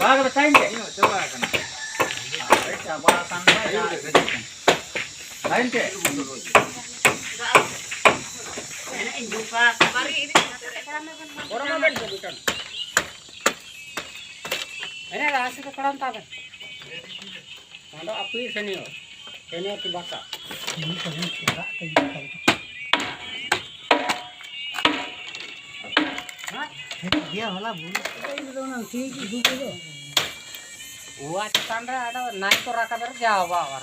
Wala kain ke? Coba kan. Coba santai ya. Kain ke? Orang apa itu bukan? Ini rasa kekurang tak kan? Ada api senior tu baka. Ini senior tidak kayak dia होला भूल ಇದು ನಾನು ठीक ಇದು watch ತಂದ್ರೆ ಅಡ ನಾಯಿ ಕೊರಕ ಬರ ಜಾವ ಅವರ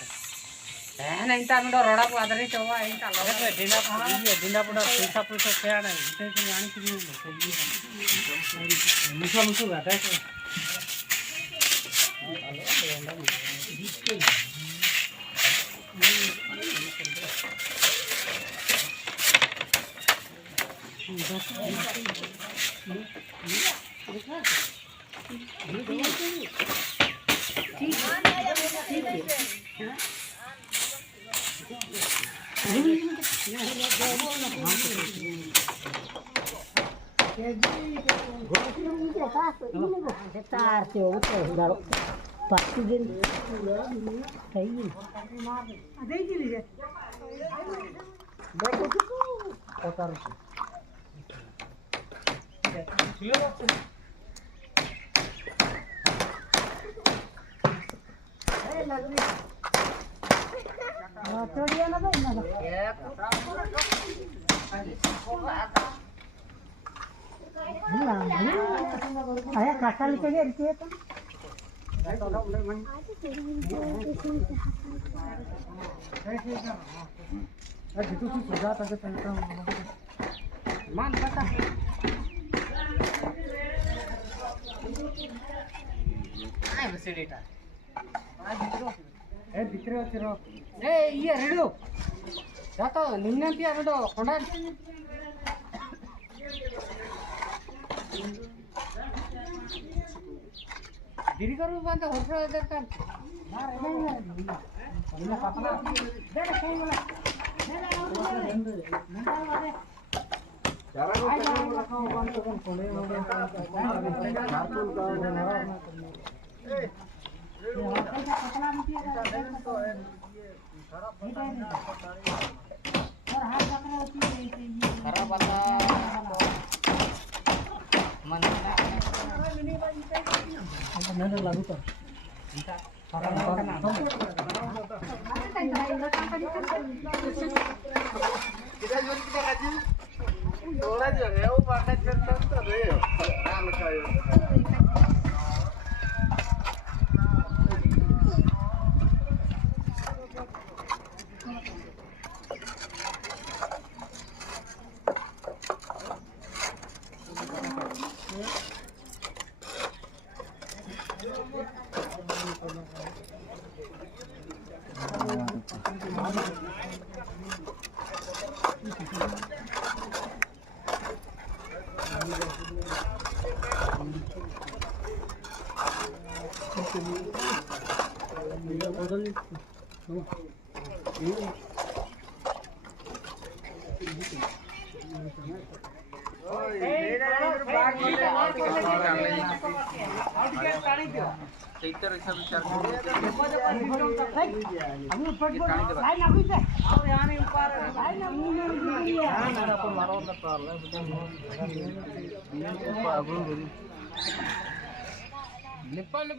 ಏನ ಇಂತ ನೋಡ ರೋಡಕ ಅದರಿ ಚವ ಇಂತ ಅಲ್ಲ ದಿನ ಪುಡ ಪೈಸಾ ಕೇಣ ಇಂತ ಯಾಣಿಸಿ ಮುಸ ಮುಸ ಗಾಟ Ayah kasar itu dia itu kan. Iya redo. Jatuh ningan dia redo kondan. Diri karo banta horra derkan. Mare na. Ina papana. Dere kai wala. Cara ko rakao banta kon kole hoge. Martul ka hoge. Eh. पतला में दिया तो खराब बता और हाथ पकड़े होती है खराब बता मन नहीं लागू तो kita jual kita kaji dolar juga ya pakai centang tuh deh kan kayak Nepal